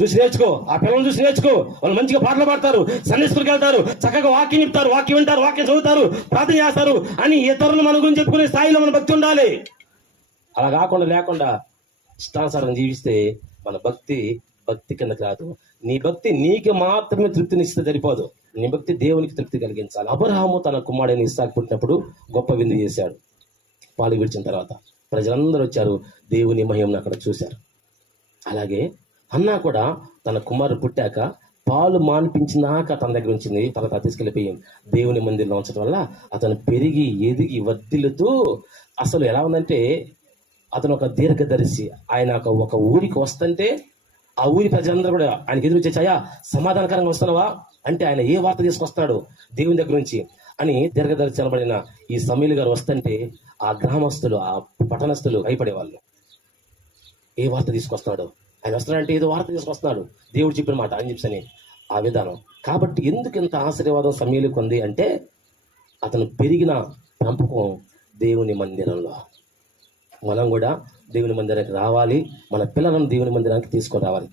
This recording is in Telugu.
చూసి నేర్చుకో, ఆ పిల్లలు చూసి నేర్చుకో. వాళ్ళు మంచిగా పాటలు పాడతారు, సండే స్కూల్కి వెళ్తారు, చక్కగా వాక్యం చెప్తారు, వాక్యం వింటారు, వాక్యం చదువుతారు, ప్రార్థన చేస్తారు అని ఇతరులు మన గురించి చెప్పుకునే స్థాయిలో మన భక్తి ఉండాలి. అలా కాకుండా లేకుండా ఇష్టానుసారం జీవిస్తే మన భక్తి కిందకి రాదు. నీ భక్తి నీకు మాత్రమే తృప్తినిస్తే సరిపోదు, నీ భక్తి దేవునికి తృప్తి కలిగించాలి. అబ్రహాము తన కుమారుడైన ఇస్సాకు పుట్టినప్పుడు గొప్ప విందు చేశాడు. పాలు విడిచిన తర్వాత ప్రజలందరూ వచ్చారు, దేవుని మహిమను అక్కడ చూశారు. అలాగే అన్నా కూడా తన కుమారుడు పుట్టాక పాలు మాన్పించినాక తన దగ్గర ఉంచింది, తర్వాత తీసుకెళ్ళిపోయి దేవుని మందిరంలో ఉంచడం వల్ల అతను పెరిగి ఎదిగి వర్ధిల్లుతూ, అసలు ఎలా ఉందంటే అతను ఒక దీర్ఘదర్శి. ఆయన ఒక ఊరికి వస్తుంటే ఆ ఊరి ప్రజలందరూ కూడా ఆయనకి ఎదురు వచ్చేసాయా, సమాధానకరంగా వస్తున్నావా అంటే ఆయన ఏ వార్త తీసుకొస్తాడు దేవుని దగ్గర నుంచి అని దీర్ఘదర్శి అనబడిన ఈ సమీలు గారు వస్తుంటే ఆ గ్రామస్తులు, ఆ పట్టణస్తులు భయపడేవాళ్ళు. ఏ వార్త తీసుకొస్తాడు ఆయన, వస్తున్నాడంటే ఏదో వార్త తీసుకొస్తున్నాడు, దేవుడు చెప్పిన మాట అని చెప్పని ఆ విధానం. కాబట్టి ఎందుకు ఇంత ఆశీర్వాదం సమీలకు ఉంది అంటే అతను పెరిగిన పెంపకం దేవుని మందిరంలో. మనం కూడా దేవుని మందిరానికి రావాలి, మన పిల్లలను దేవుని మందిరానికి తీసుకురావాలి.